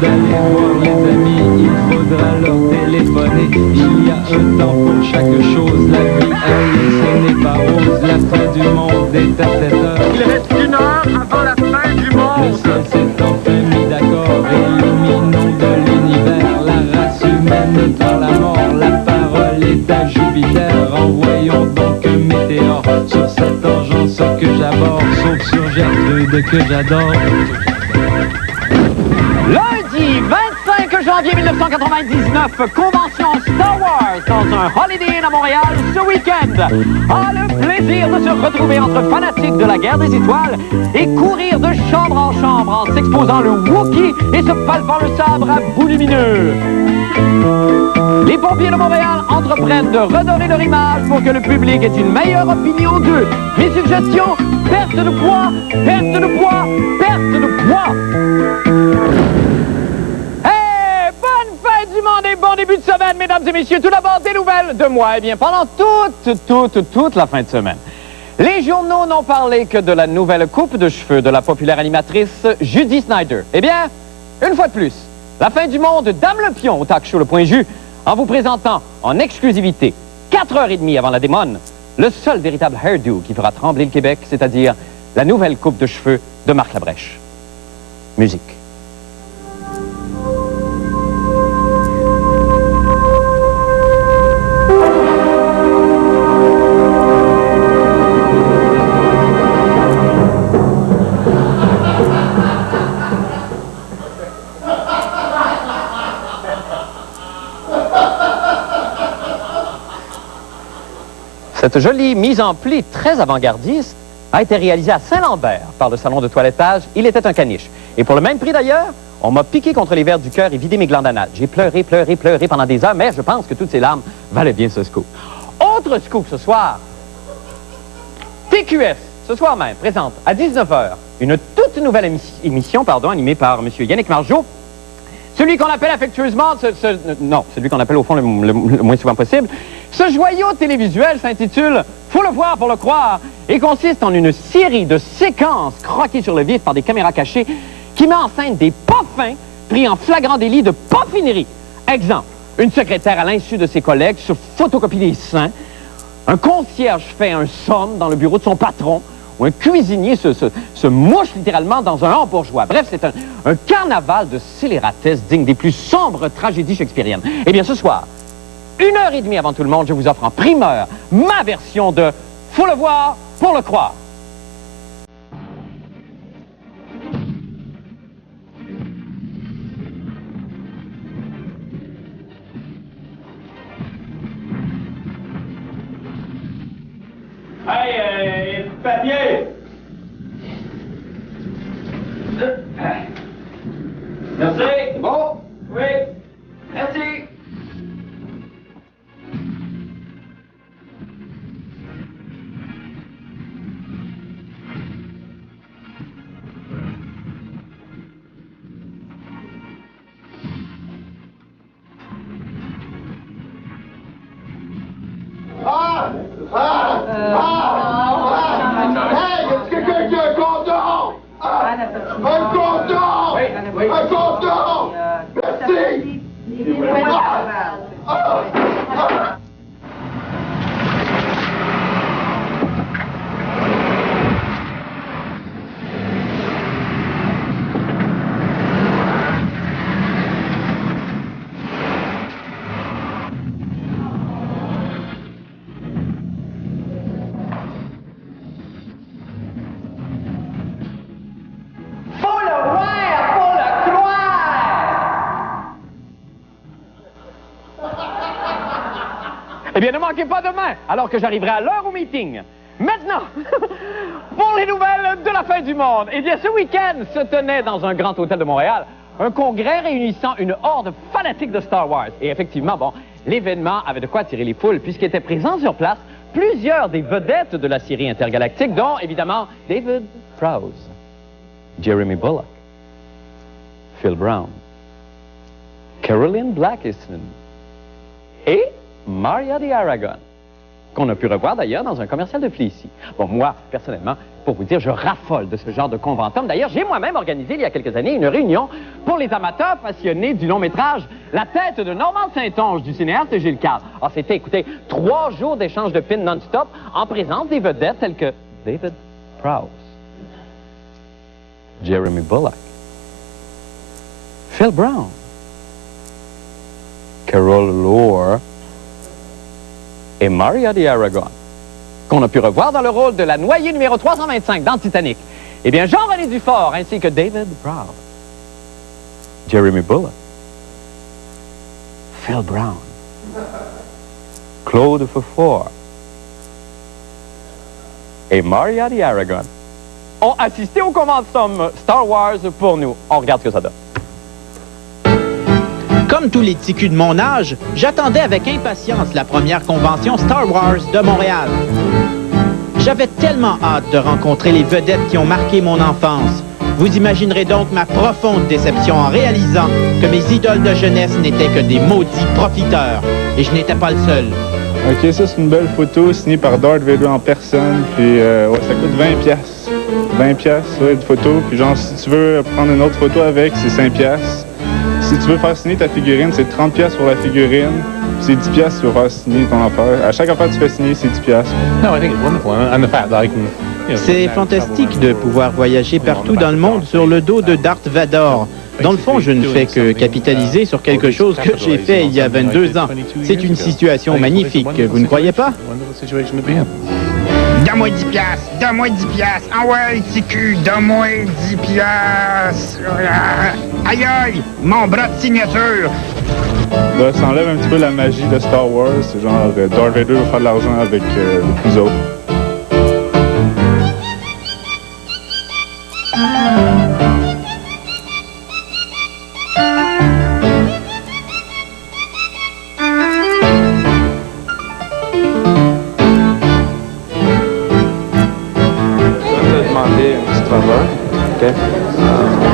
d'aller voir les amis, il faudra leur téléphoner. Il y a un temps pour chaque chose, la vie elle, ce n'est pas rose. La fin du monde est à 7 heures. Il reste 1 heure avant la fin du monde. Le ciel s'est enfin mis d'accord, éliminons de l'univers la race humaine par la mort. La parole est à Jupiter, envoyons donc un météore sur cette engeance que j'aborde, sauf sur Gertrude que j'adore. Lundi 25 janvier 1999, convention Star Wars dans un Holiday Inn à Montréal ce week-end. Ah, le plaisir de se retrouver entre fanatiques de la guerre des étoiles et courir de chambre en chambre en s'exposant le Wookiee et se palpant le sabre à bout lumineux. Les pompiers de Montréal entreprennent de redorer leur image pour que le public ait une meilleure opinion d'eux. Mes suggestions, perte de poids, perte de poids, perte de poids. Hey, bonne fête du monde et bon début de semaine, mesdames et messieurs. Tout d'abord, des nouvelles de moi. Eh bien, pendant toute la fin de semaine, les journaux n'ont parlé que de la nouvelle coupe de cheveux de la populaire animatrice Judy Snyder. Eh bien, une fois de plus, la fin du monde dame le pion au talk show Le Point Jus en vous présentant en exclusivité, 4h30 avant la démone, le seul véritable hairdo qui fera trembler le Québec, c'est-à-dire la nouvelle coupe de cheveux de Marc Labrèche. Musique. Cette jolie mise en pli très avant-gardiste a été réalisée à Saint-Lambert par le salon de toilettage. Il était un caniche. Et pour le même prix d'ailleurs, on m'a piqué contre les verres du cœur et vidé mes glandes anales. J'ai pleuré pendant des heures, mais je pense que toutes ces larmes valaient bien ce scoop. Autre scoop ce soir, TQS, ce soir même, présente à 19h une toute nouvelle émission animée par M. Yannick Margeau. Celui qu'on appelle affectueusement, celui qu'on appelle au fond le moins souvent possible. Ce joyau télévisuel s'intitule « Faut le voir pour le croire » et consiste en une série de séquences croquées sur le vif par des caméras cachées qui met en scène des pas-fins pris en flagrant délit de pas-finerie. Exemple, une secrétaire à l'insu de ses collègues se photocopie des seins, un concierge fait un somme dans le bureau de son patron, ou un cuisinier se mouche littéralement dans un hambourgeois. Bref, c'est un carnaval de scélératesse digne des plus sombres tragédies shakespeariennes. Eh bien, ce soir, 1h30 avant tout le monde, je vous offre en primeur ma version de « Faut le voir pour le croire ». Hey, papier! Merci. Bon? Oui. Merci. Hey, est-ce que quelqu'un a un condom? Un condom! Oui. Un condom! Merci! Eh bien, ne manquez pas demain, alors que j'arriverai à l'heure au meeting. Maintenant, pour les nouvelles de la fin du monde. Eh bien, ce week-end se tenait dans un grand hôtel de Montréal un congrès réunissant une horde fanatique de Star Wars. Et effectivement, bon, l'événement avait de quoi attirer les foules, puisqu'étaient présents sur place plusieurs des vedettes de la série intergalactique, dont, évidemment, David Prowse, Jeremy Bulloch, Phil Brown, Caroline Blackiston et Maria de Aragon. qu'on a pu revoir d'ailleurs dans un commercial de Fleecy. Bon, moi, personnellement, pour vous dire, je raffole de ce genre de conventum. D'ailleurs, j'ai moi-même organisé, il y a quelques années, une réunion pour les amateurs passionnés du long-métrage La tête de Normand Saint-Onge, du cinéaste Gilles Carle. Ah, c'était, écoutez, 3 jours d'échange de pins non-stop en présence des vedettes telles que David Prowse, Jeremy Bulloch, Phil Brown, Carol Lohr et Maria de Aragon, qu'on a pu revoir dans le rôle de la noyée numéro 325 dans Titanic. Eh bien, Jean-René Dufort, ainsi que David Prowse, Jeremy Bulloch, Phil Brown, Claude Faufour et Maria de Aragon ont assisté au conventum Star Wars pour nous. On regarde ce que ça donne. Comme tous les petits culs de mon âge, j'attendais avec impatience la première convention Star Wars de Montréal. J'avais tellement hâte de rencontrer les vedettes qui ont marqué mon enfance. Vous imaginerez donc ma profonde déception en réalisant que mes idoles de jeunesse n'étaient que des maudits profiteurs. Et je n'étais pas le seul. OK, ça c'est une belle photo signée par Darth Vader en personne, puis ouais, ça coûte 20 piastres. 20 piastres, ouais, une photo, puis genre si tu veux prendre une autre photo avec, c'est 5 piastres. Si tu veux faire signer ta figurine, c'est 30 piastres pour la figurine, puis c'est 10 piastres si tu veux faire signer ton affaire. À chaque affaire que tu fais signer, c'est 10 piastres. C'est fantastique de pouvoir voyager partout dans le monde sur le dos de Darth Vader. Dans le fond, je ne fais que capitaliser sur quelque chose que j'ai fait il y a 22 ans. C'est une situation magnifique, vous ne croyez pas? Donne-moi 10 piastres, donne-moi 10 piastres. Ah ouais, petit cul, donne-moi 10 piastres. Aïe aïe, mon bras de signature. Là, ça enlève un petit peu la magie de Star Wars. C'est genre Darth Vader va faire de l'argent avec nous autres.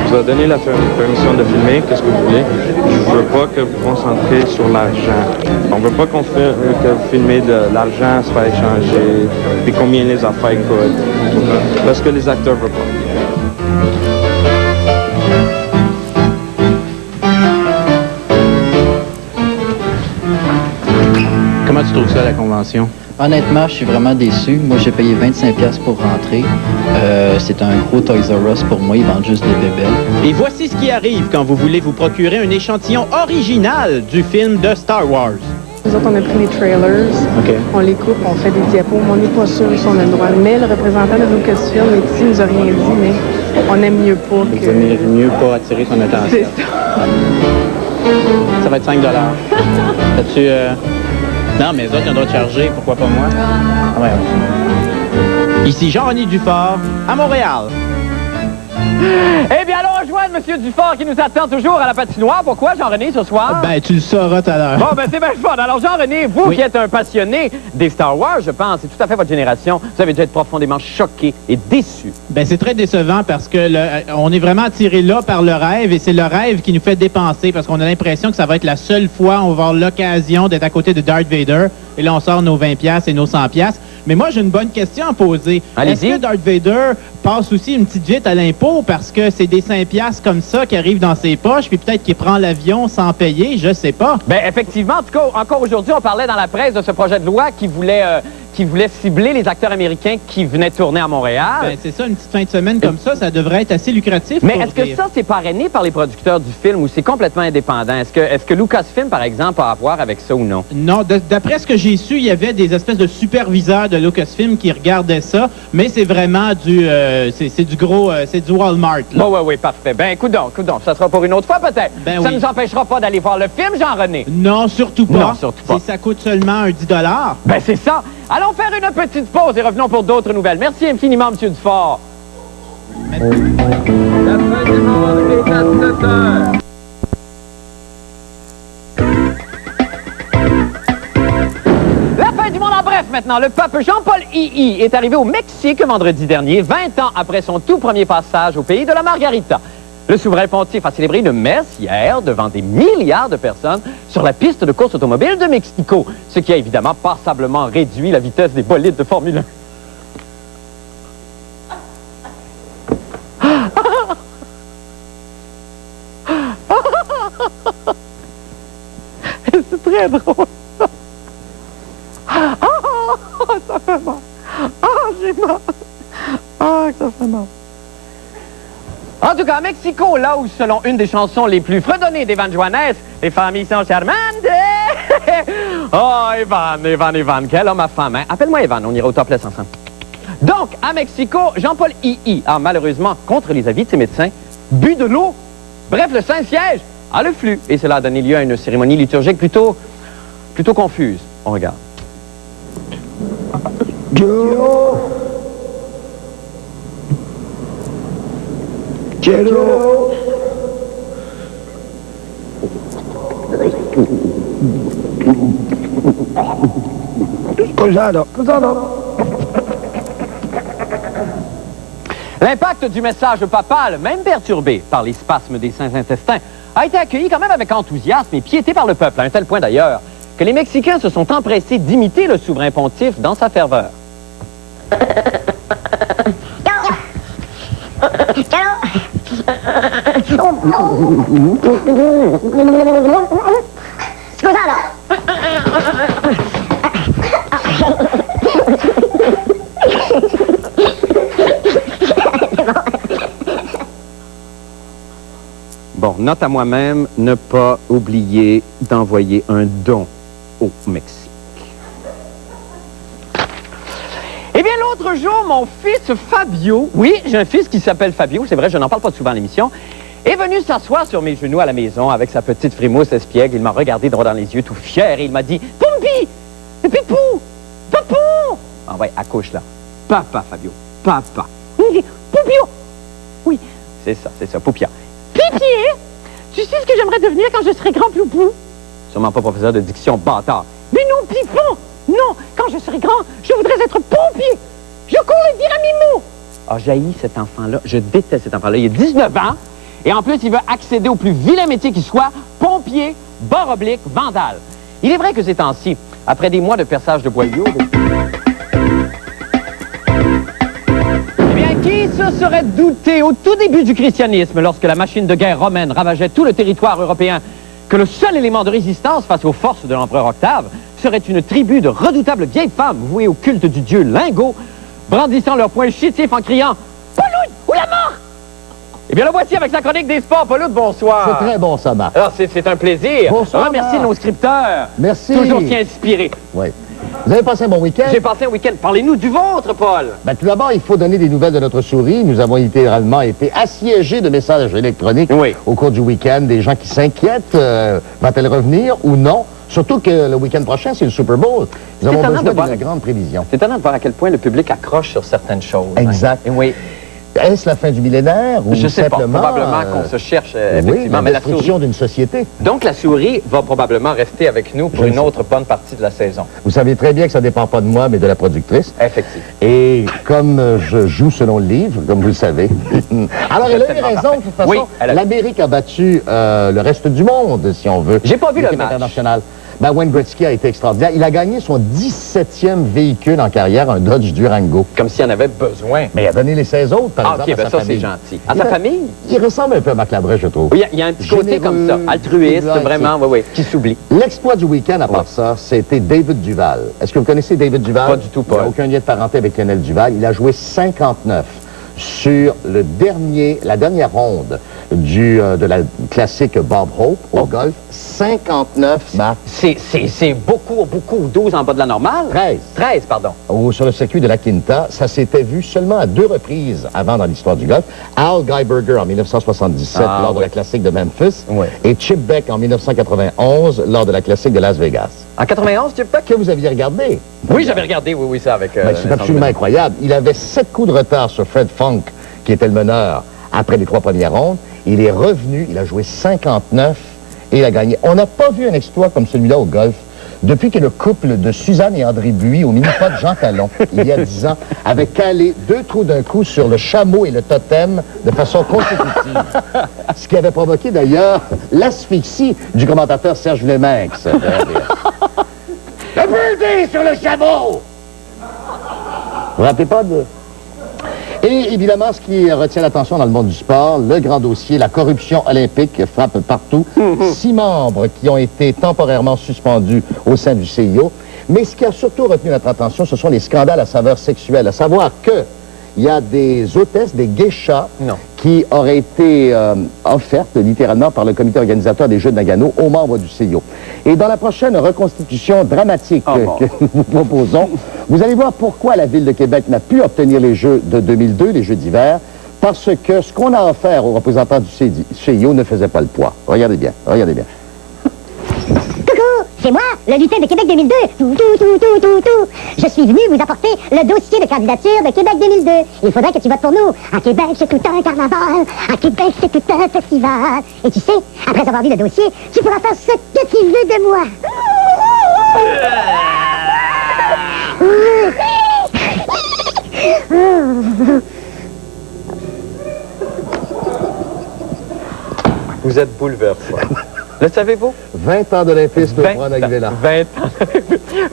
Je vais donner la permission de filmer, qu'est-ce que vous voulez. Je ne veux pas que vous vous concentrez sur l'argent. On ne veut pas que vous filmez de l'argent se faire échanger, puis combien les affaires coûtent. Parce que les acteurs ne veulent pas. Comment tu trouves ça, la convention? Honnêtement, je suis vraiment déçu. Moi, j'ai payé 25$ pour rentrer. C'est un gros Toys R Us pour moi. Ils vendent juste des bébelles. Et voici ce qui arrive quand vous voulez vous procurer un échantillon original du film de Star Wars. Nous autres, on a pris les trailers, on les coupe, on fait des diapos, mais on n'est pas sûr si on a le droit. Mais le représentant de Lucasfilm est ici, il nous a rien dit, mais on aime mieux pas que... Vous aimez mieux pas attirer son attention. C'est ça. Ça va être 5$. As-tu... Non, mais les autres, ils ont le droit de charger, pourquoi pas moi? Ah ouais. Ici Jean-René Dufort, à Montréal. Eh bien, allons rejoindre M. Dufort qui nous attend toujours à la patinoire. Pourquoi, Jean-René, ce soir? Ben, tu le sauras tout à l'heure. Bon, ben, c'est bien fun. Alors, Jean-René, vous qui êtes un passionné des Star Wars, je pense, c'est tout à fait votre génération, vous avez dû être profondément choqué et déçu. Ben, c'est très décevant parce que on est vraiment attiré là par le rêve et c'est le rêve qui nous fait dépenser parce qu'on a l'impression que ça va être la seule fois où on va avoir l'occasion d'être à côté de Darth Vader. Et là, on sort nos 20$ et nos 100$. Mais moi, j'ai une bonne question à poser. Est-ce que Darth Vader passe aussi une petite vite à l'impôt parce que c'est des 5$ comme ça qui arrivent dans ses poches, puis peut-être qu'il prend l'avion sans payer, je sais pas. Ben effectivement, en tout cas, encore aujourd'hui, on parlait dans la presse de ce projet de loi qui voulait cibler les acteurs américains qui venaient tourner à Montréal. Ben, c'est ça, une petite fin de semaine comme ça devrait être assez lucratif. Mais est-ce que ça, c'est parrainé par les producteurs du film ou c'est complètement indépendant? Est-ce que Lucasfilm, par exemple, a à voir avec ça ou non? Non, d'après ce que j'ai su, il y avait des espèces de superviseurs de Lucasfilm qui regardaient ça, mais c'est vraiment du gros, c'est du Walmart. Là. Bon, oui, parfait. Ben, écoute donc, ça sera pour une autre fois peut-être. Ben, ça oui. nous empêchera pas d'aller voir le film, Jean-René. Non, surtout pas. Non, surtout pas. Ça coûte seulement un 10$. Ben, c'est ça. Allons faire une petite pause et revenons pour d'autres nouvelles. Merci infiniment, M. Dufort. La fin du monde est à 7 heures. La fin du monde en bref maintenant. Le pape Jean-Paul II est arrivé au Mexique vendredi dernier, 20 ans après son tout premier passage au pays de la Margarita. Le souverain pontife a célébré une messe hier devant des milliards de personnes sur la piste de course automobile de Mexico, ce qui a évidemment passablement réduit la vitesse des bolides de Formule 1. C'est très drôle. Ça fait mal. J'ai mal. Ça fait mal. En tout cas, à Mexico, là où, selon une des chansons les plus fredonnées d'Evan Juanes, les familles sont charmantes. Oh, Evan, quel homme à femme, hein? Appelle-moi Evan, on ira au topless ensemble. Donc, à Mexico, Jean-Paul II a malheureusement, contre les avis de ses médecins, bu de l'eau. Bref, le Saint-Siège a le flux. Et cela a donné lieu à une cérémonie liturgique plutôt confuse. On regarde. L'impact du message papal, même perturbé par les spasmes des saints intestins, a été accueilli quand même avec enthousiasme et piété par le peuple, à un tel point d'ailleurs que les Mexicains se sont empressés d'imiter le souverain pontife dans sa ferveur. Bon, note à moi-même, ne pas oublier d'envoyer un don au Mexique. Eh bien, l'autre jour, mon fils Fabio, oui, j'ai un fils qui s'appelle Fabio, c'est vrai, je n'en parle pas souvent à l'émission, est venu s'asseoir sur mes genoux à la maison avec sa petite frimousse espiègle. Il m'a regardé droit dans les yeux, tout fier, et il m'a dit « Pompi! Pipou! Papou! » Ah ouais, accouche là. Papa, Fabio, papa. Il dit « Poupio! » Oui, c'est ça, Poupia. Pipier, tu sais ce que j'aimerais devenir quand je serai grand ploupou? Sûrement pas professeur de diction, bâtard. Mais non, Pipon! Non, quand je serai grand, je voudrais être pompier. Je cours le dire à Mimo. Ah, j'haïs cet enfant-là. Je déteste cet enfant-là. Il a 19 ans. Et en plus, il veut accéder au plus vilain métier qui soit, pompier, barre oblique, vandale. Il est vrai que ces temps-ci, après des mois de perçage de boyaux... Eh bien, qui se serait douté au tout début du christianisme, lorsque la machine de guerre romaine ravageait tout le territoire européen, que le seul élément de résistance face aux forces de l'empereur Octave serait une tribu de redoutables vieilles femmes vouées au culte du dieu Lingot, brandissant leurs poings chétifs en criant « Pauloud ou la mort !» Eh bien, le voici avec sa chronique des sports. Pauloud, bonsoir. C'est très bon, ça, Marc. Alors, c'est un plaisir. Bonsoir, merci nos scripteurs. Merci. Toujours si inspirés. Oui. Vous avez passé un bon week-end? J'ai passé un week-end. Parlez-nous du vôtre, Paul. Ben, tout d'abord, il faut donner des nouvelles de notre souris. Nous avons littéralement été assiégés de messages électroniques au cours du week-end. Des gens qui s'inquiètent. Va-t-elle revenir ou non? Surtout que le week-end prochain, c'est le Super Bowl. Nous avons besoin d'une grande prévision. C'est étonnant de voir à quel point le public accroche sur certaines choses. Exact. Hein. Oui. Est-ce la fin du millénaire ou je sais simplement... pas, probablement qu'on se cherche, effectivement. Oui, la destruction d'une société. Donc, la souris va probablement rester avec nous pour une autre bonne partie de la saison. Vous savez très bien que ça ne dépend pas de moi, mais de la productrice. Effectivement. Et comme je joue selon le livre, comme vous le savez... Alors, elle a eu raison, de toute façon. Oui, l'Amérique a battu le reste du monde, si on veut. J'ai pas vu le match. International. Ben, Wayne Gretzky a été extraordinaire. Il a gagné son 17e véhicule en carrière, un Dodge Durango. Comme s'il en avait besoin. Mais il a donné les 16 autres, par exemple, à sa famille. Ça, c'est gentil. À sa famille? Il ressemble un peu à Marc Labrèche, je trouve. Oui, il y a un petit côté comme ça, altruiste, vraiment, qui s'oublie. L'exploit du week-end, à part ça, c'était David Duval. Est-ce que vous connaissez David Duval? Pas du tout, pas. Il n'a aucun lien de parenté avec Lionel Duval. Il a joué 59 sur la dernière ronde de la classique Bob Hope au golf. 59, Marc. C'est beaucoup, 12 en bas de la normale? 13, pardon. Sur le circuit de la Quinta, ça s'était vu seulement à 2 reprises avant dans l'histoire du golf. Al Geiberger en 1977 lors de la classique de Memphis et Chip Beck en 1991 lors de la classique de Las Vegas. En 91, Chip Beck? Que vous aviez regardé? Oui, j'avais regardé, oui, ça avec... c'est absolument incroyable. Il avait 7 coups de retard sur Fred Funk, qui était le meneur après les 3 premières rondes. Il est revenu, il a joué 59 et il a gagné. On n'a pas vu un exploit comme celui-là au golf depuis que le couple de Suzanne et André Buis au mini-pod Jean Talon, il y a 10 ans, avait calé 2 trous d'un coup sur le chameau et le totem de façon consécutive. Ce qui avait provoqué d'ailleurs l'asphyxie du commentateur Serge Leminx. Le building sur le chameau! Vous vous rappelez pas de... Et évidemment, ce qui retient l'attention dans le monde du sport, le grand dossier, la corruption olympique frappe partout. 6 membres qui ont été temporairement suspendus au sein du CIO. Mais ce qui a surtout retenu notre attention, ce sont les scandales à saveur sexuelle. À savoir que il y a des hôtesses, des geishas, qui auraient été offertes littéralement par le comité organisateur des Jeux de Nagano aux membres du CIO. Et dans la prochaine reconstitution dramatique que nous vous proposons, vous allez voir pourquoi la Ville de Québec n'a pu obtenir les Jeux de 2002, les Jeux d'hiver, parce que ce qu'on a offert aux représentants du CIO ne faisait pas le poids. Regardez bien, regardez bien. C'est moi, le lutin de Québec 2002. Je suis venu vous apporter le dossier de candidature de Québec 2002. Il faudrait que tu votes pour nous. À Québec, c'est tout un carnaval. À Québec, c'est tout un festival. Et tu sais, après avoir vu le dossier, tu pourras faire ce que tu veux de moi. Vous êtes bouleversé. Le savez-vous? 20 ans d'olympisme pour en arriver là. 20 ans.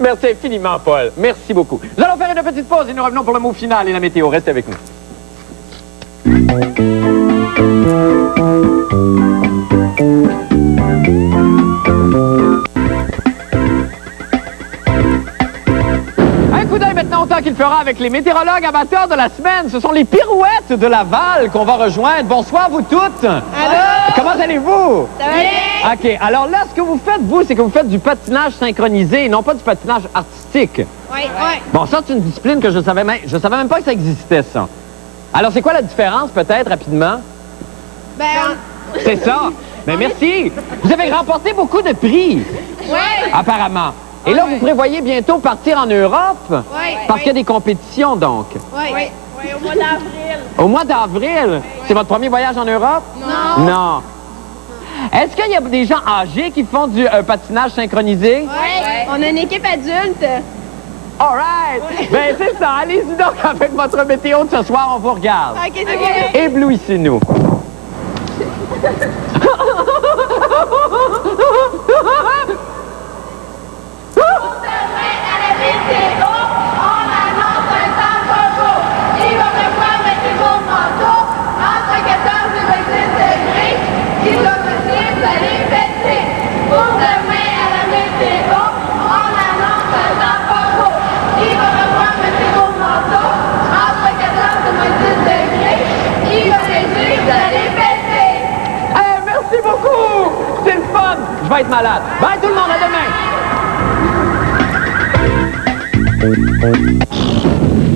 Merci infiniment, Paul. Merci beaucoup. Nous allons faire une petite pause et nous revenons pour le mot final et la météo. Restez avec nous. Un coup d'œil maintenant au temps qu'il fera avec les météorologues amateurs de la semaine. Ce sont les pirouettes de Laval qu'on va rejoindre. Bonsoir, vous toutes. Allô? Comment allez-vous? Ça va bien? OK. Alors là, ce que vous faites, vous, c'est que vous faites du patinage synchronisé et non pas du patinage artistique. Oui. Bon, ça, c'est une discipline que je savais même pas que ça existait, ça. Alors, c'est quoi la différence, peut-être, rapidement? C'est ça. Ben, merci. Vous avez remporté beaucoup de prix. Oui. Apparemment. Et là, vous prévoyez bientôt partir en Europe? Oui. Parce qu'il y a des compétitions, donc. Oui, au mois d'avril. Au mois d'avril? C'est votre premier voyage en Europe? Non. Non. Est-ce qu'il y a des gens âgés qui font du patinage synchronisé? Oui. On a une équipe adulte. All right. Ben, c'est ça. Allez-y donc avec votre météo de ce soir. On vous regarde. OK, c'est bon. Éblouissez-nous. Merci beaucoup! C'est le fun! Je vais être malade. Bye tout le monde, à demain!